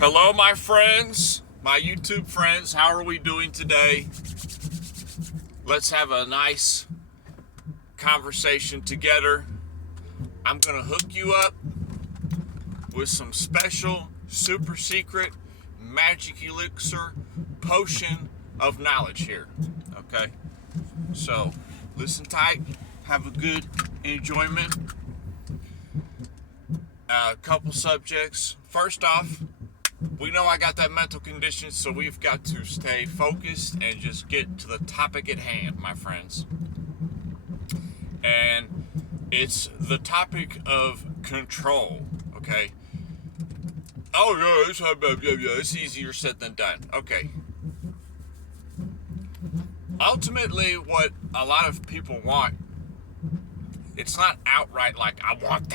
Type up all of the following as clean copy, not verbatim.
Hello, my friends, my YouTube friends. How are we doing today? Let's have a nice conversation together. I'm going to hook you up with some special, super secret, magic elixir potion of knowledge here. Okay? So, listen tight. Have a good enjoyment. A couple subjects. First off, we know I got that mental condition, so we've got to stay focused and just get to the topic at hand, my friends. And it's the topic of control, okay? Oh, yeah, it's easier said than done. Okay. Ultimately, what a lot of people want, it's not outright like, I want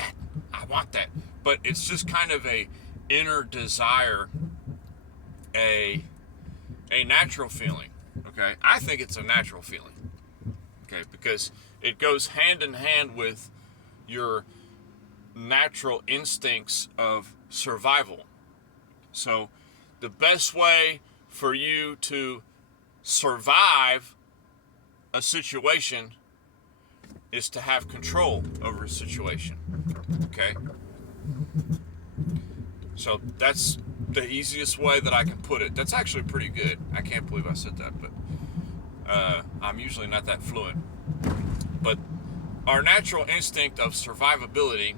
that, but it's just kind of a inner desire, a natural feeling. Okay, I think it's a natural feeling. Okay, because it goes hand in hand with your natural instincts of survival. So the best way for you to survive a situation is to have control over a situation. Okay? So that's the easiest way that I can put it. That's actually pretty good. I can't believe I said that, but I'm usually not that fluent. But our natural instinct of survivability,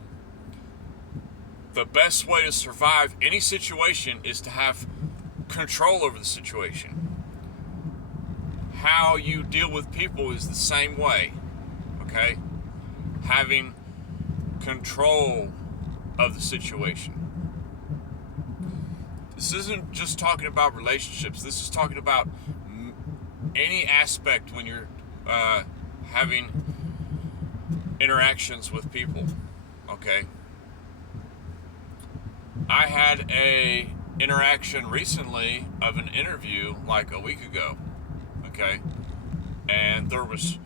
the best way to survive any situation is to have control over the situation. How you deal with people is the same way, okay? Having control of the situation. This isn't just talking about relationships. This is talking about any aspect when you're having interactions with people, okay? I had a interaction recently of an interview like a week ago, okay? And there was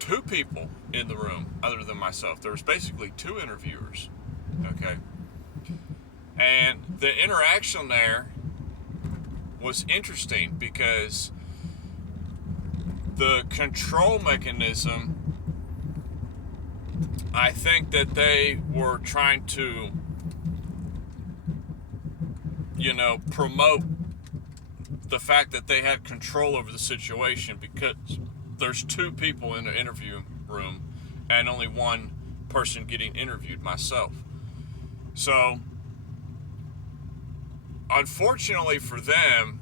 two people in the room other than myself. There was basically two interviewers, okay? And the interaction there was interesting because the control mechanism, I think that they were trying to, promote the fact that they had control over the situation because there's two people in the interview room and only one person getting interviewed, myself. So, unfortunately for them,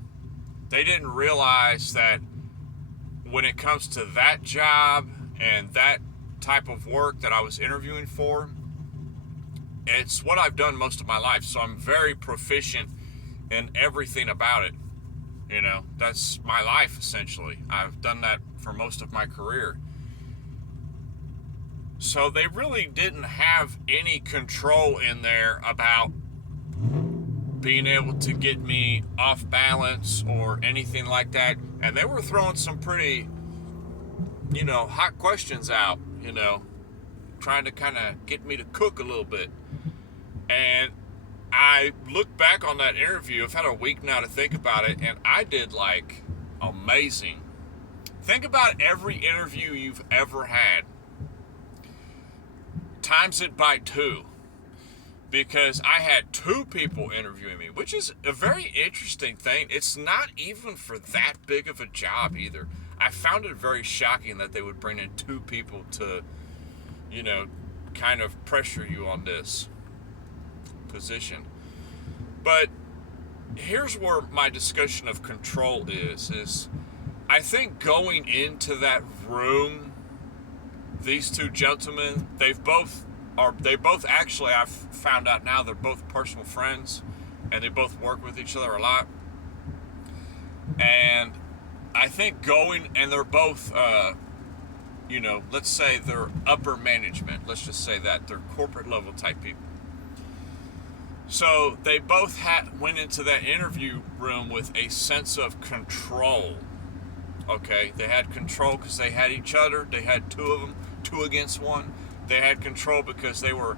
they didn't realize that when it comes to that job and that type of work that I was interviewing for, it's what I've done most of my life. So I'm very proficient in everything about it. That's my life essentially. I've done that for most of my career. So they really didn't have any control in there about being able to get me off balance or anything like that. And they were throwing some pretty, hot questions out, trying to kind of get me to cook a little bit. And I look back on that interview. I've had a week now to think about it, and I did like amazing. Think about every interview you've ever had. Times it by 2. Because I had two people interviewing me, which is a very interesting thing. It's not even for that big of a job either. I found it very shocking that they would bring in two people to, kind of pressure you on this position. But here's where my discussion of control is I think going into that room, these two gentlemen, they both actually, I've found out now, they're both personal friends and they both work with each other a lot. And I think and they're both, let's say they're upper management. Let's just say that. They're corporate level type people. So they both went into that interview room with a sense of control. Okay, they had control because they had each other. They had two of them, 2 against 1. They had control because they were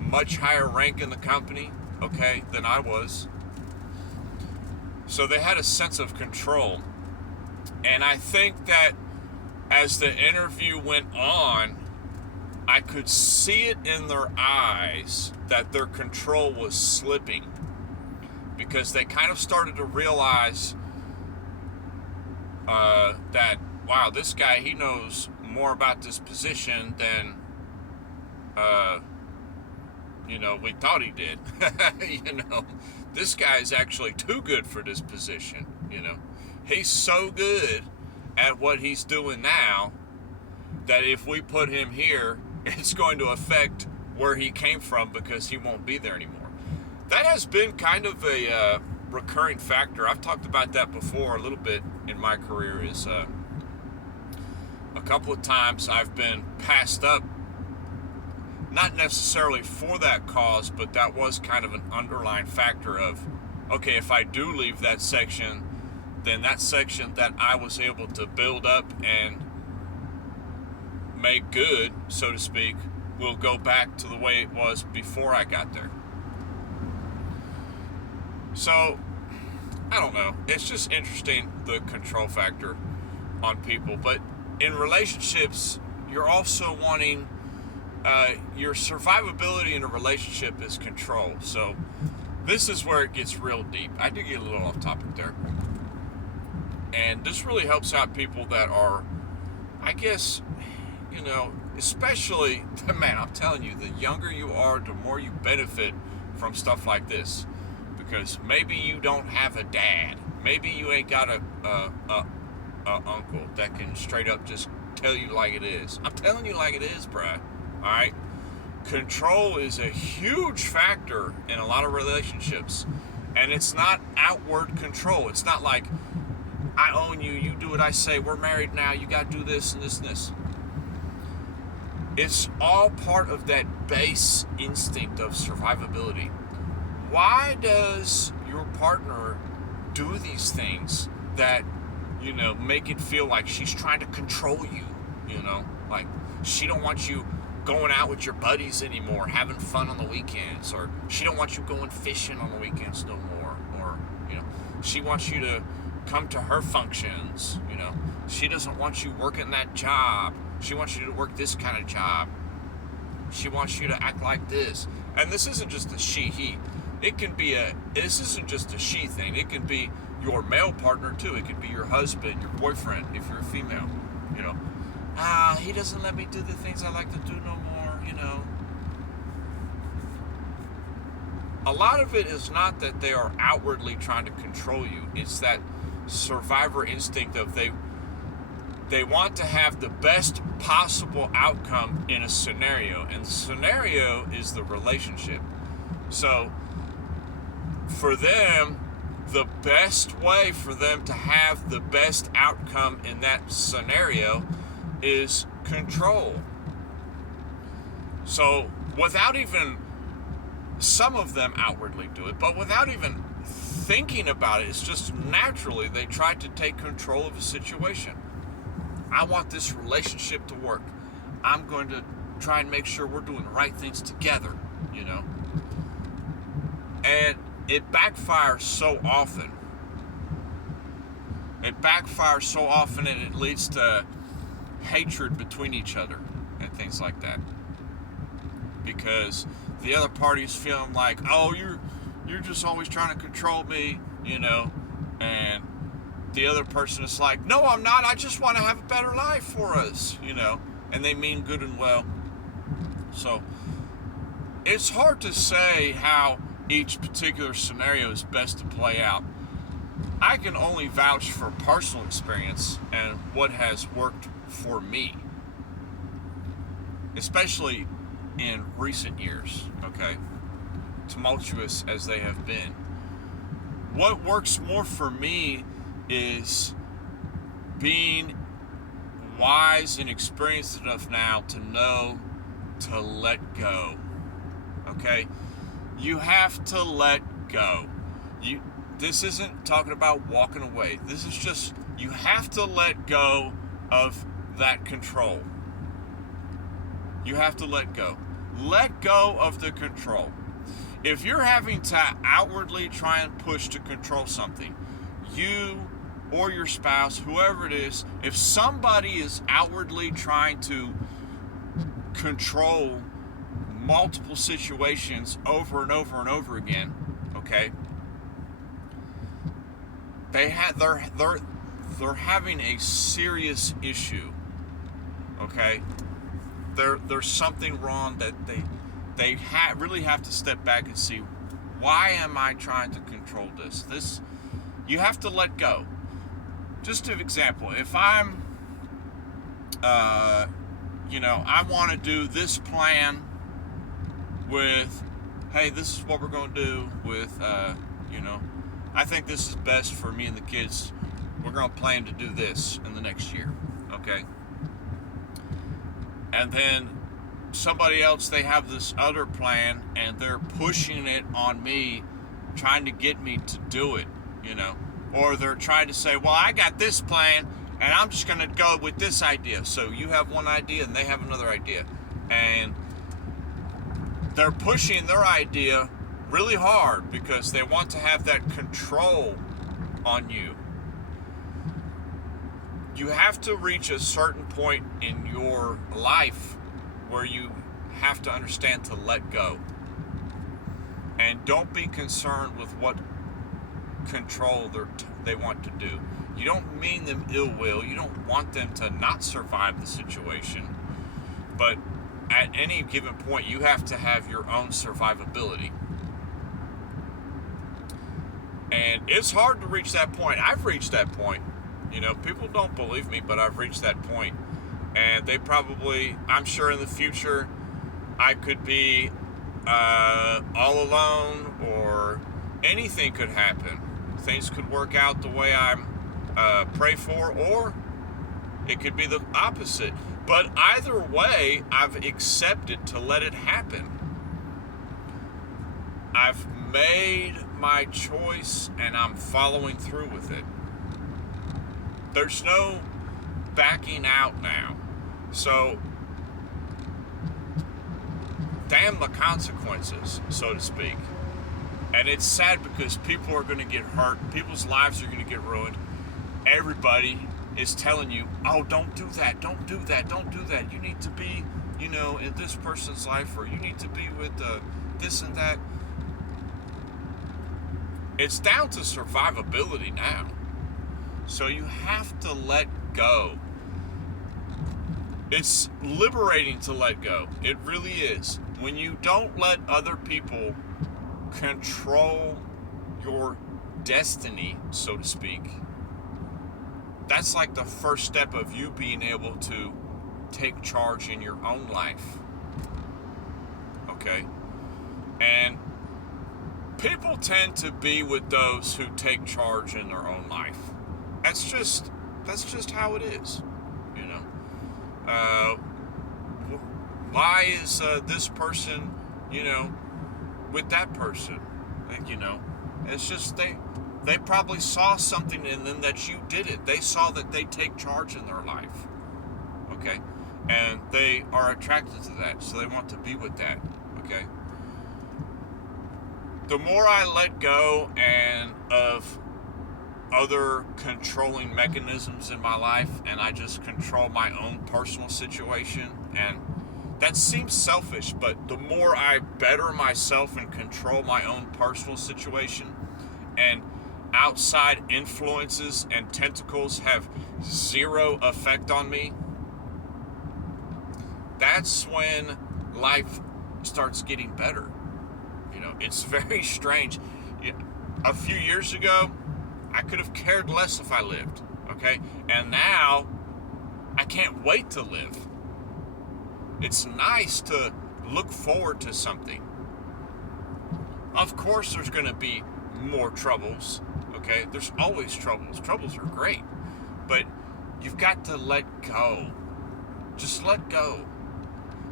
much higher rank in the company, okay, than I was. So they had a sense of control. And I think that as the interview went on, I could see it in their eyes that their control was slipping, because they kind of started to realize that, wow, this guy, he knows more about this position than we thought he did. This guy is actually too good for this position. He's so good at what he's doing now that if we put him here, it's going to affect where he came from, because he won't be there anymore. That has been kind of a recurring factor. I've talked about that before a little bit in my career. Is a couple of times I've been passed up, not necessarily for that cause, but that was kind of an underlying factor of, okay, if I do leave that section, then that section that I was able to build up and make good, so to speak, will go back to the way it was before I got there. So, I don't know. It's just interesting, the control factor on people. But in relationships, you're also wanting, your survivability in a relationship is control. So, this is where it gets real deep. I did get a little off topic there. And this really helps out people that are, I guess, especially, man, I'm telling you, the younger you are, the more you benefit from stuff like this. Because maybe you don't have a dad. Maybe you ain't got a uncle that can straight up just tell you like it is. I'm telling you like it is, bruh. Alright? Control is a huge factor in a lot of relationships. And it's not outward control. It's not like, I own you, you do what I say, we're married now, you gotta do this and this and this. It's all part of that base instinct of survivability. Why does your partner do these things that, make it feel like she's trying to control you, like she don't want you going out with your buddies anymore, having fun on the weekends, or she don't want you going fishing on the weekends no more, or, she wants you to come to her functions, she doesn't want you working that job, she wants you to work this kind of job, she wants you to act like this. And this isn't just a she-he. This isn't just a she thing. It can be your male partner too. It could be your husband, your boyfriend, if you're a female. He doesn't let me do the things I like to do no more, A lot of it is not that they are outwardly trying to control you. It's that survivor instinct of they want to have the best possible outcome in a scenario. And the scenario is the relationship. So, for them, the best way for them to have the best outcome in that scenario is control. So, without even, some of them outwardly do it, but without even thinking about it, it's just naturally they try to take control of a situation. I want this relationship to work. I'm going to try and make sure we're doing the right things together, And it backfires so often. It backfires so often, and it leads to hatred between each other and things like that. Because the other party's feeling like, oh, you're just always trying to control me, and the other person is like, no, I'm not. I just want to have a better life for us, and they mean good and well. So it's hard to say how each particular scenario is best to play out. I can only vouch for personal experience and what has worked for me, especially in recent years, okay? Tumultuous as they have been. What works more for me is being wise and experienced enough now to know to let go, okay? You have to let go. This isn't talking about walking away. This is just, you have to let go of that control. You have to let go. Let go of the control. If you're having to outwardly try and push to control something, you or your spouse, whoever it is, if somebody is outwardly trying to control multiple situations over and over and over again, okay, they're having a serious issue, okay. There's something wrong that they really have to step back and see, why am I trying to control this? You have to let go. Just an example, if I'm, I want to do this plan with, hey, this is what we're going to do with, I think this is best for me and the kids. We're going to plan to do this in the next year, okay? And then somebody else, they have this other plan and they're pushing it on me, trying to get me to do it, or they're trying to say, well, I got this plan and I'm just going to go with this idea. So you have one idea and they have another idea, and they're pushing their idea really hard because they want to have that control on you. You have to reach a certain point in your life where you have to understand to let go. And don't be concerned with what control they want to do. You don't mean them ill will. You don't want them to not survive the situation. But at any given point, you have to have your own survivability. And it's hard to reach that point. I've reached that point. People don't believe me, but I've reached that point. And they probably, I'm sure in the future, I could be all alone, or anything could happen. Things could work out the way I'm pray for, or it could be the opposite. But either way, I've accepted to let it happen. I've made my choice and I'm following through with it. There's no backing out now. So, damn the consequences, so to speak. And it's sad because people are going to get hurt. People's lives are going to get ruined. Everybody is telling you, oh, don't do that, don't do that, don't do that. You need to be, in this person's life, or you need to be with this and that. It's down to survivability now. So you have to let go. It's liberating to let go. It really is. When you don't let other people control your destiny, so to speak, that's like the first step of you being able to take charge in your own life. Okay? And people tend to be with those who take charge in their own life. That's just how it is, why is this person, with that person? It's just they probably saw something in them that you didn't. They saw that they take charge in their life, okay? And they are attracted to that, so they want to be with that, okay? The more I let go and of other controlling mechanisms in my life, and I just control my own personal situation, and that seems selfish, but the more I better myself and control my own personal situation, and outside influences and tentacles have zero effect on me, that's when life starts getting better. It's very strange. A few years ago, I could have cared less if I lived, okay? And now, I can't wait to live. It's nice to look forward to something. Of course, there's going to be more troubles, okay? There's always troubles. Troubles are great. But you've got to let go. Just let go.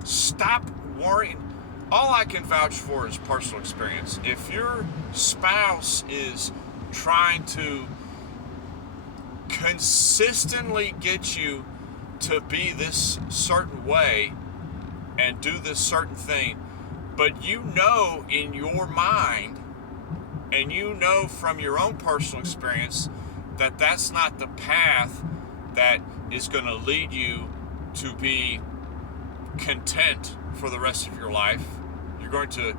Stop worrying. All I can vouch for is personal experience. If your spouse is trying to consistently get you to be this certain way, and do this certain thing, but you know in your mind, and you know from your own personal experience, that that's not the path that is going to lead you to be content for the rest of your life. You're going to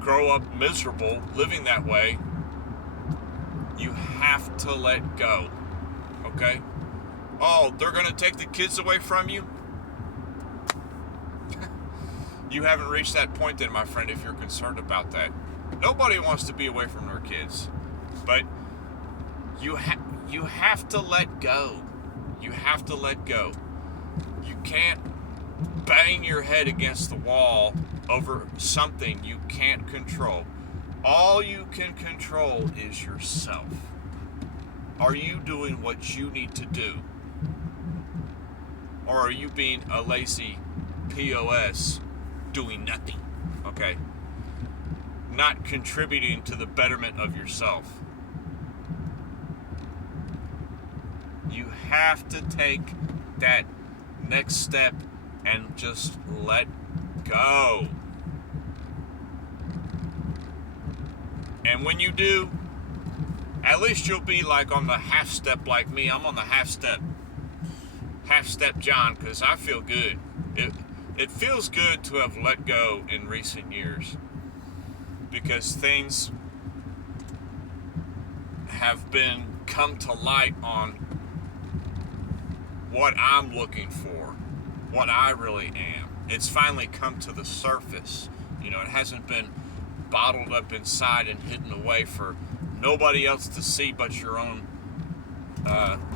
grow up miserable living that way. You have to let go. Okay? Oh, they're going to take the kids away from you? You haven't reached that point then, my friend, if you're concerned about that. Nobody wants to be away from their kids. But you have to let go. You have to let go. You can't bang your head against the wall over something you can't control. All you can control is yourself. Are you doing what you need to do? Or are you being a lazy POS doing nothing? Okay? Not contributing to the betterment of yourself. You have to take that next step and just let go. And when you do, at least you'll be like on the half step like me. I'm on the half step John, because I feel good. It feels good to have let go in recent years, because things have been come to light on what I'm looking for, what I really am. It's finally come to the surface. You know, it hasn't been bottled up inside and hidden away for nobody else to see but your own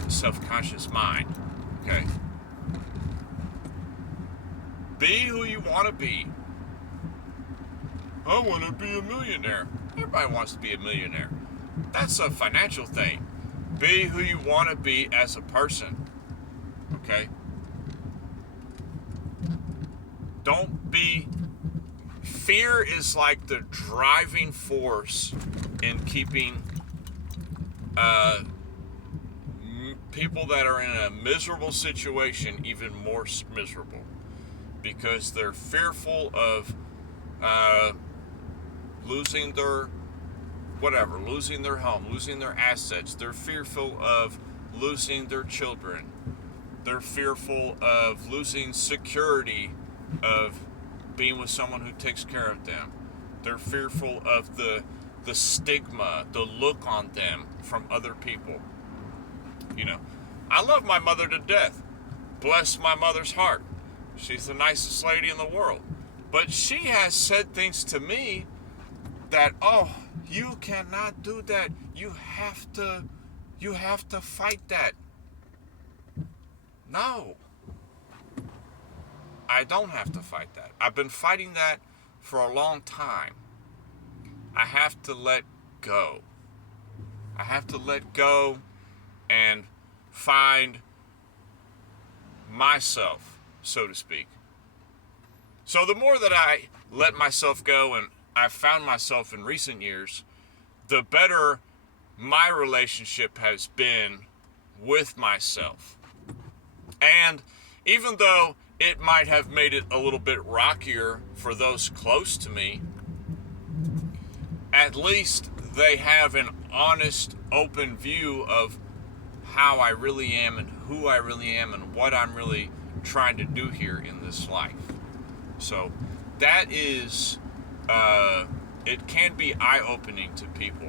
self-conscious mind. Okay? Be who you want to be. I want to be a millionaire. Everybody wants to be a millionaire. That's a financial thing. Be who you want to be as a person. Okay? Don't be... Fear is like the driving force in keeping people that are in a miserable situation even more miserable, because they're fearful of losing their losing their home, losing their assets. They're fearful of losing their children. They're fearful of losing security of being with someone who takes care of them. They're fearful of the stigma, the look on them from other people. You know, I love my mother to death. Bless my mother's heart. She's the nicest lady in the world. But she has said things to me that, oh, you cannot do that. You have to fight that. No. I don't have to fight that. I've been fighting that for a long time. I have to let go. I have to let go and find myself, so to speak. So the more that I let myself go, and I've found myself in recent years, the better my relationship has been with myself. And even though it might have made it a little bit rockier for those close to me, at least they have an honest, open view of how I really am and who I really am and what I'm really trying to do here in this life. So that is, it can be eye-opening to people.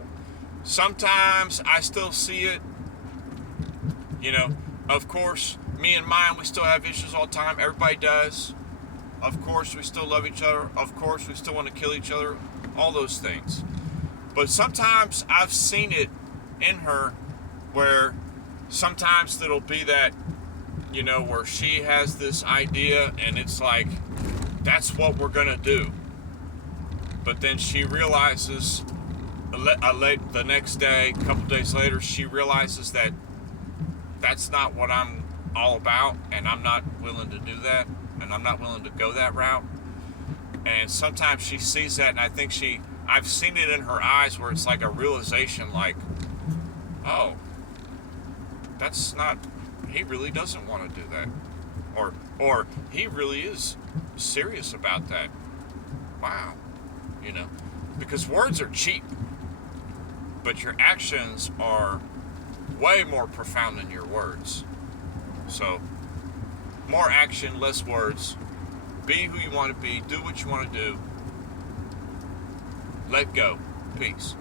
Sometimes I still see it, you know, of course, me and mine, we still have issues all the time. Everybody does. Of course, we still love each other. Of course, we still want to kill each other. All those things. But sometimes I've seen it in her where sometimes it'll be that, you know, where she has this idea and it's like, that's what we're going to do. But then she realizes, the next day, a couple days later, she realizes that that's not what I'm all about, and I'm not willing to do that, and I'm not willing to go that route. And sometimes she sees that, and I think I've seen it in her eyes where it's like a realization, like, oh, that's not, he really doesn't want to do that. Or he really is serious about that. Wow. You know, because words are cheap, but your actions are way more profound than your words. So, more action, less words. Be who you want to be. Do what you want to do. Let go. Peace.